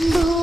No.